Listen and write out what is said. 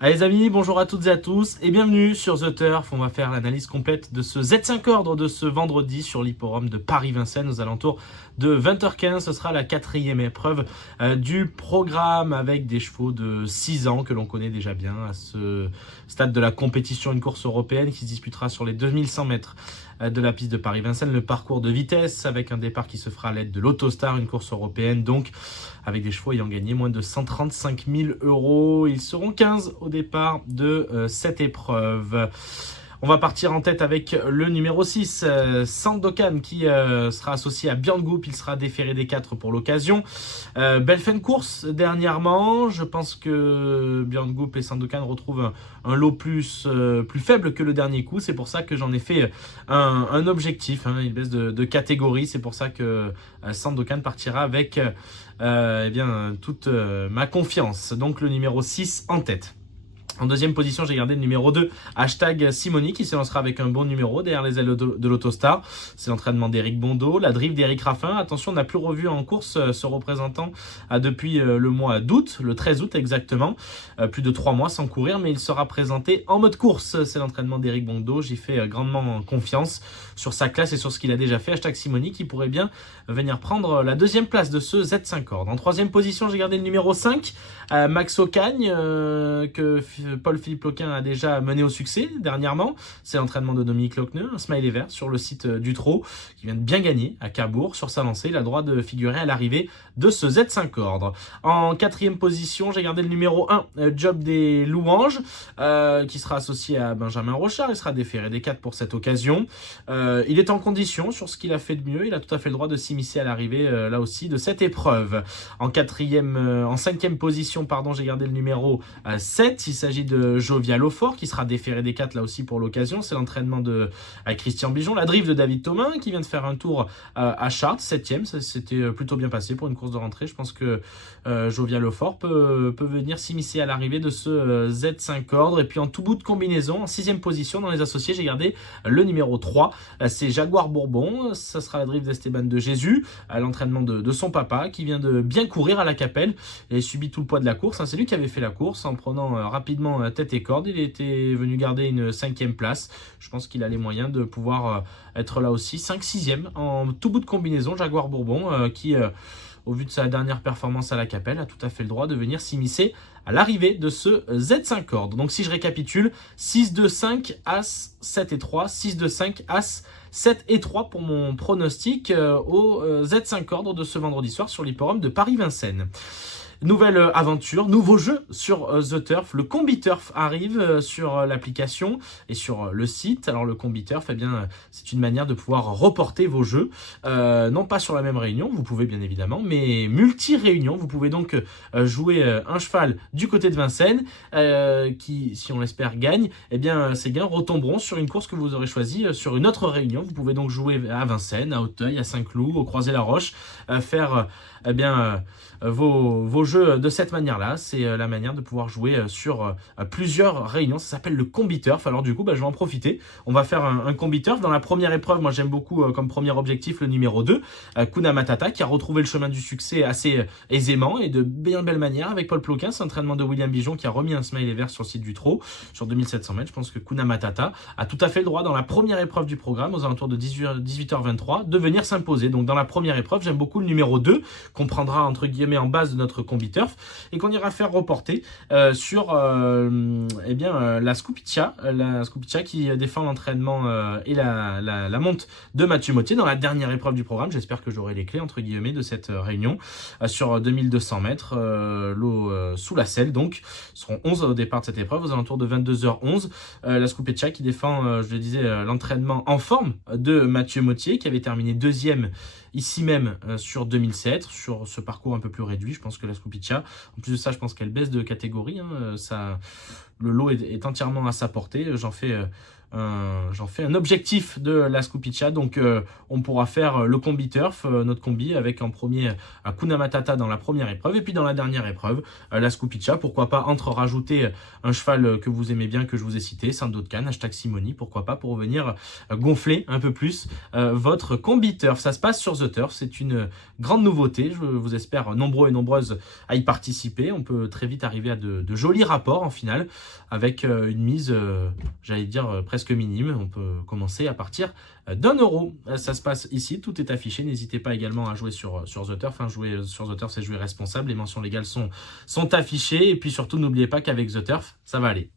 Allez les amis, bonjour à toutes et à tous et bienvenue sur The Turf. On va faire l'analyse complète de ce Z5 ordre de ce vendredi sur l'hipporome de Paris-Vincennes aux alentours de 20h15. Ce sera la 4e épreuve du programme avec des chevaux de 6 ans que l'on connaît déjà bien à ce stade de la compétition. Une course européenne qui se disputera sur les 2100 mètres de la piste de Paris-Vincennes, le parcours de vitesse avec un départ qui se fera à l'aide de l'Autostar, une course européenne donc avec des chevaux ayant gagné moins de 135 000 €. Ils seront 15 au départ de cette épreuve. On va partir en tête avec le numéro 6, Sandokan, qui sera associé à Björn Goop. Il sera déféré des 4 pour l'occasion. Belle fin de course dernièrement. Je pense que Björn Goop et Sandokan retrouvent un lot plus faible que le dernier coup. C'est pour ça que j'en ai fait un objectif, une baisse de catégorie. C'est pour ça que Sandokan partira avec toute ma confiance. Donc le numéro 6 en tête. En deuxième position, j'ai gardé le numéro 2, Simoni, qui se lancera avec un bon numéro derrière les ailes de l'Autostar. C'est l'entraînement d'Éric Bondeau, la drive d'Éric Raffin. Attention, on n'a plus revu en course ce représentant depuis le mois d'août, le 13 août exactement. Plus de 3 mois sans courir, mais il sera présenté en mode course. C'est l'entraînement d'Éric Bondeau. J'y fais grandement confiance sur sa classe et sur ce qu'il a déjà fait. Simoni, qui pourrait bien venir prendre la deuxième place de ce Z5 ordre. En troisième position, j'ai gardé le numéro 5, Max Ocagne, que Paul-Philippe Loquin a déjà mené au succès dernièrement. C'est l'entraînement de Dominique Lochneux, un smiley vert sur le site du Trot, qui vient de bien gagner à Cabourg sur sa lancée. Il a le droit de figurer à l'arrivée de ce Z5 ordre. En quatrième position, j'ai gardé le numéro 1, Job des Louanges, qui sera associé à Benjamin Rochard. Il sera déféré des 4 pour cette occasion. Il est en condition sur ce qu'il a fait de mieux. Il a tout à fait le droit de s'immiscer à l'arrivée là aussi de cette épreuve. En cinquième position, j'ai gardé le numéro 7. Il s'agit de Jovial Aufort, qui sera déféré des 4 là aussi pour l'occasion. C'est l'entraînement de Christian Bijon, la drive de David Thomain, qui vient de faire un tour à Chartres, 7e. Ça s'était plutôt bien passé pour une course de rentrée. Je pense que Jovial Aufort peut venir s'immiscer à l'arrivée de ce Z5 ordre. Et puis en tout bout de combinaison, en 6e position dans les associés, j'ai gardé le numéro 3. C'est Jaguar Bourbon. Ça sera la drive d'Esteban de Jésus, à l'entraînement de son papa, qui vient de bien courir à la Capelle et subit tout le poids de la course. C'est lui qui avait fait la course en prenant rapidement tête et corde. Il était venu garder une 5e place. Je pense qu'il a les moyens de pouvoir être là aussi 5-6e en tout bout de combinaison. Jaguar Bourbon qui, au vu de sa dernière performance à la Capelle, a tout à fait le droit de venir s'immiscer à l'arrivée de ce Z5 ordre. Donc si je récapitule, 6, 2, 5, As, 7 et 3, 6, 2, 5, As, 7 et 3 pour mon pronostic au Z5 ordre de ce vendredi soir sur l'hipporome de Paris-Vincennes. Nouvelle aventure, nouveau jeu sur The Turf. Le Combi Turf arrive sur l'application et sur le site. Alors le Combi Turf, c'est une manière de pouvoir reporter vos jeux, non pas sur la même réunion, vous pouvez bien évidemment, mais multi-réunion. Vous pouvez donc jouer un cheval du côté de Vincennes qui, si on l'espère, gagne. Ces gains retomberont sur une course que vous aurez choisie sur une autre réunion. Vous pouvez donc jouer à Vincennes, à Auteuil, à Saint-Cloud, au Croisé-la-Roche, faire vos jeux de cette manière-là. C'est la manière de pouvoir jouer sur plusieurs réunions. Ça s'appelle le Combi Turf. Alors du coup, je vais en profiter. On va faire un Combi Turf. Dans la première épreuve, moi j'aime beaucoup comme premier objectif le numéro 2, Kuna Matata, qui a retrouvé le chemin du succès assez aisément et de bien belle manière avec Paul Ploquin. C'est l'entraînement de William Bijon qui a remis un smiley vert sur le site du Trot sur 2700 mètres. Je pense que Kuna Matata a tout à fait le droit dans la première épreuve du programme, aux alentours de 18h23, de venir s'imposer. Donc dans la première épreuve, j'aime beaucoup le numéro 2, qu'on prendra entre guillemets en base de notre Combi Turf et qu'on ira faire reporter sur la Scoopiccia qui défend l'entraînement et la monte de Mathieu Mottier dans la dernière épreuve du programme. J'espère que j'aurai les clés entre guillemets de cette réunion sur 2200 mètres, l'eau sous la selle. Donc seront 11 au départ de cette épreuve, aux alentours de 22h11. La Scoopiccia qui défend, je le disais, l'entraînement en forme de Mathieu Mottier, qui avait terminé 2e ici même sur 2007, sur ce parcours un peu plus réduit. Je pense que la Scoopiccia, en plus de ça, je pense qu'elle baisse de catégorie. Le lot est entièrement à sa portée. J'en fais j'en fais un objectif de la Scoopy-Chat. Donc on pourra faire le combi turf, notre combi, avec en premier Hakuna Matata dans la première épreuve, et puis dans la dernière épreuve, la Scoopy-Chat. Pourquoi pas rajouter un cheval que vous aimez bien, que je vous ai cité, Sandokan, #Simoni, pourquoi pas, pour venir gonfler un peu plus votre combi turf. Ça se passe sur The Turf, c'est une grande nouveauté. Je vous espère nombreux et nombreuses à y participer. On peut très vite arriver à de jolis rapports en finale, avec une mise, j'allais dire, presque minime. On peut commencer à partir d'1 €. Ça se passe ici, tout est affiché. N'hésitez pas également à jouer sur The Turf. Jouer sur The Turf, c'est jouer responsable. Les mentions légales sont affichées. Et puis surtout, n'oubliez pas qu'avec The Turf, ça va aller.